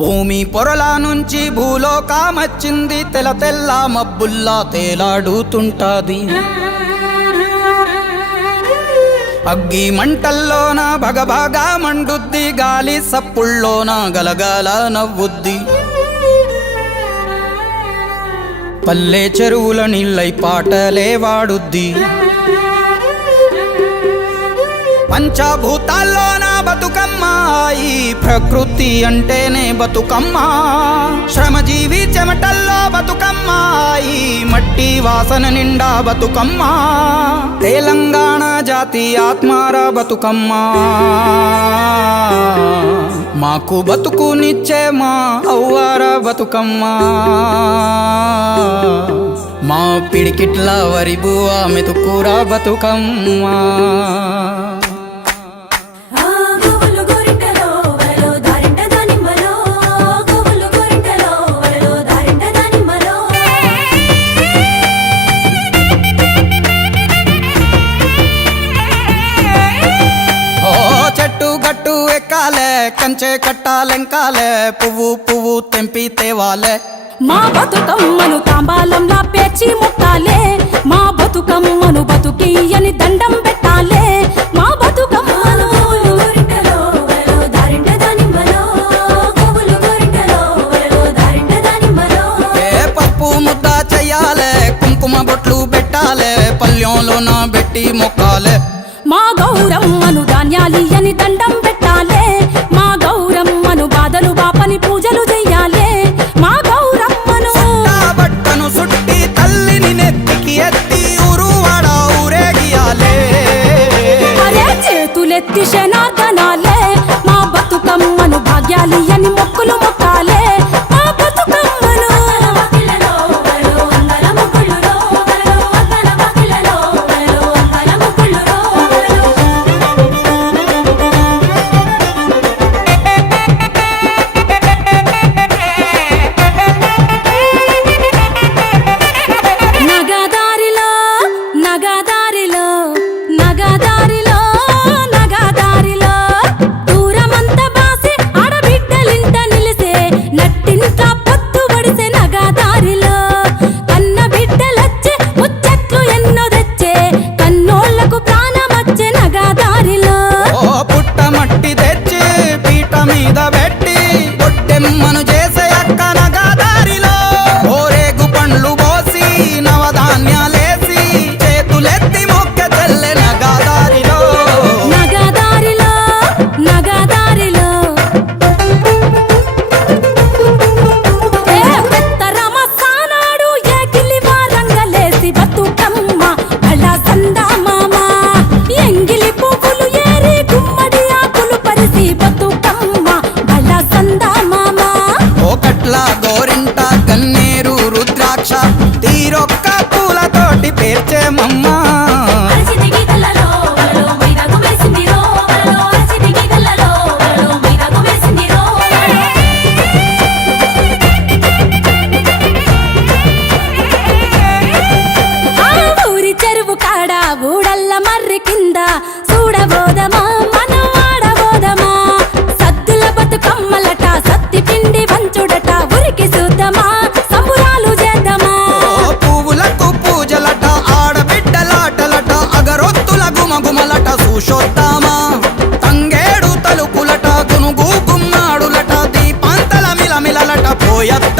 భూమి పొరలా నుంచి భూలోకామచ్చింది తెల తెల్ల మబ్బుల్లా తేలాడుతుంటాది. అగ్గి మంటల్లోన భగభాగా మండుద్ది గాలి సప్పుల్లోన గలగాల నవ్వుద్ది. పల్లె చెరువుల నీళ్ళై పాటలే వాడుద్ది. పంచభూతాల్లోన ప్రకృతి అంటేనే బతుకమ్మ. శ్రమజీవి చెమటల్లో బతుకమ్మ. ఈ మట్టి వాసన నిండా బతుకమ్మ. తెలంగాణ జాతి ఆత్మార బతుకమ్మ. మాకు బతుకునిచ్చే మా అవ్వార బతుకమ్మ. మా పిడికిట్ల వరి బువా మెతుకురా బతుకమ్మ. కంచే కట్టాలెంకాలే పువ్వు పువ్వు తెంపి తేవాలే. మా బతుకమ్మను తాంబాలం లా పేచి ముట్టాలి காலிய போயத்த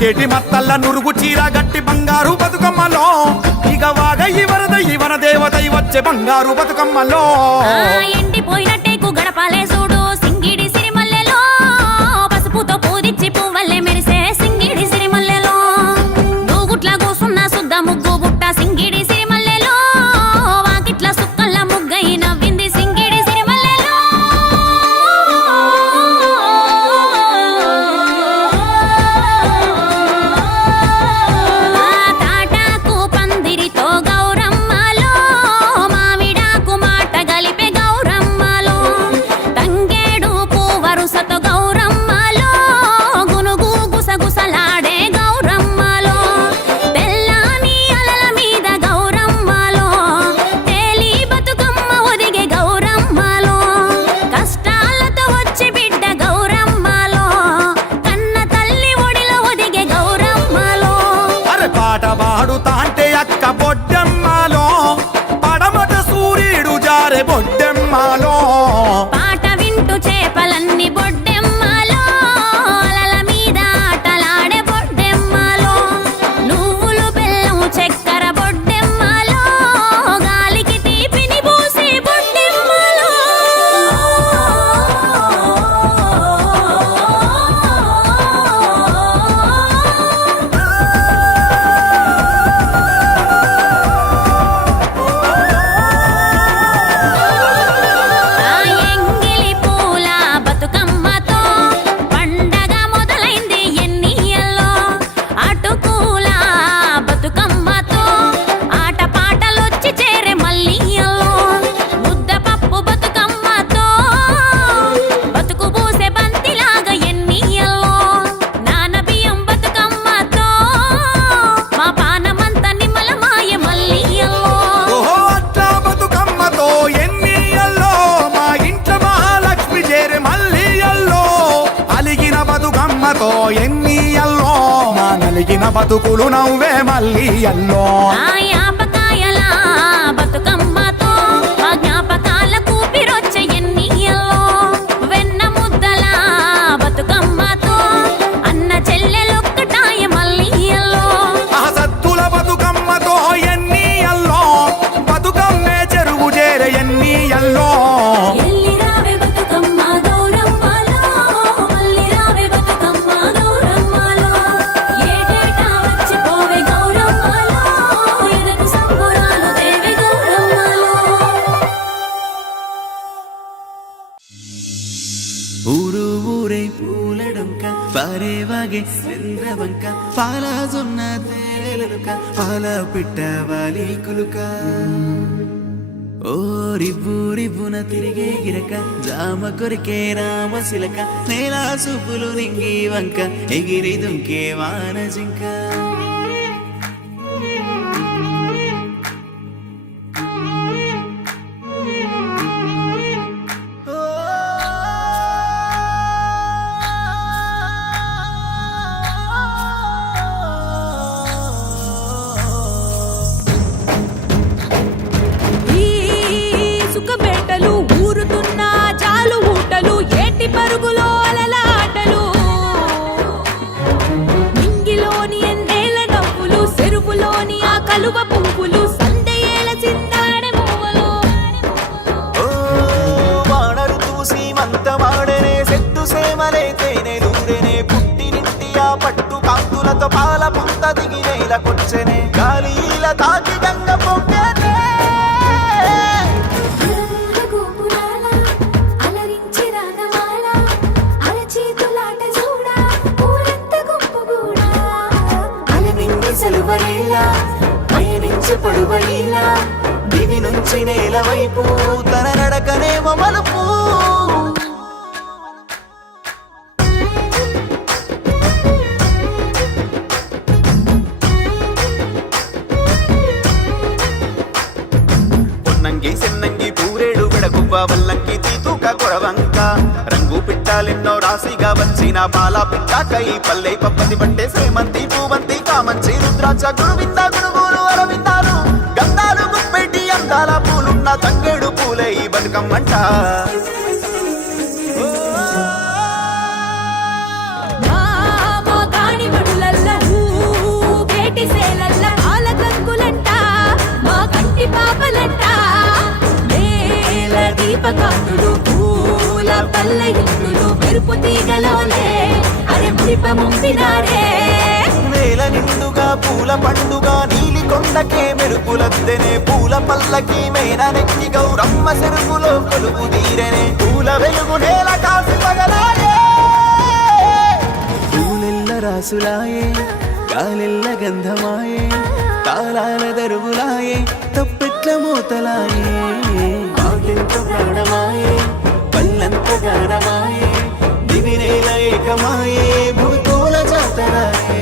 కేటి మత్తల్ల నురుగు చీర గట్టి బంగారు బతుకమ్మలో. ఇక వాగ ఇవరద ఇవన దేవత వచ్చే బంగారు బతుకమ్మలో. ఎండిపోయినట్టే గడపాలే చూడు ప్రేమతో ఎన్ని అల్లో? నా నలిగిన బతుకులు నవ్వే మళ్ళీ అల్లో. అలా పెట్టావా లీకులుక ఓ రిబ్బు రిబ్బున తిరిగే గిరక జామ కొరికే రామ శిలక నేలా సూపులు నింగి వంక ఎగిరి దుంకే వాన జింకా. పట్టు కాంతులతో పాల పుంత దిగి నేల కొచ్చనే గాలి ఇలా తాకి గంగ పొంగనే. దివి నుంచి నేల వైపు తన నడకనే మలుపు. వచ్చిన పాల పిట్టాకై పల్లె పప్పతి పట్టే సేమంతి పూవంతి కామంచి రుద్రాక్ష గురువింద గురువులు అరవిందాలు గంధాలు గుప్పెట్టి అందాల పూలున్న తంగేడు పూలే ఈ బతుకమ్మంట. మా మోగాని బడులల్ల పాపలంట నేల దీపకాంతులు పూల పల్ల ఇల్లులు మెరుపు తీగలోలే అరే మురిప ముంపినారే నేల నిండుగా పూల పండుగ నీలి కొండకే మెరుపులద్దెనే పూల పల్లకి మేన నెక్కి గౌరమ్మ చెరుకులో కొలుపు తీరనే. పూల వెలుగు నేల కాసి పగలాయే పూలెల్ల రాసులాయే గాలెల్ల గంధమాయే తాళాల దరువులాయే తప్పెట్ల మూతలాయే. ప్రాణమాయే పల్లంత గానమాయే దివినేల ఏకమాయే భూతోల జాతరాయే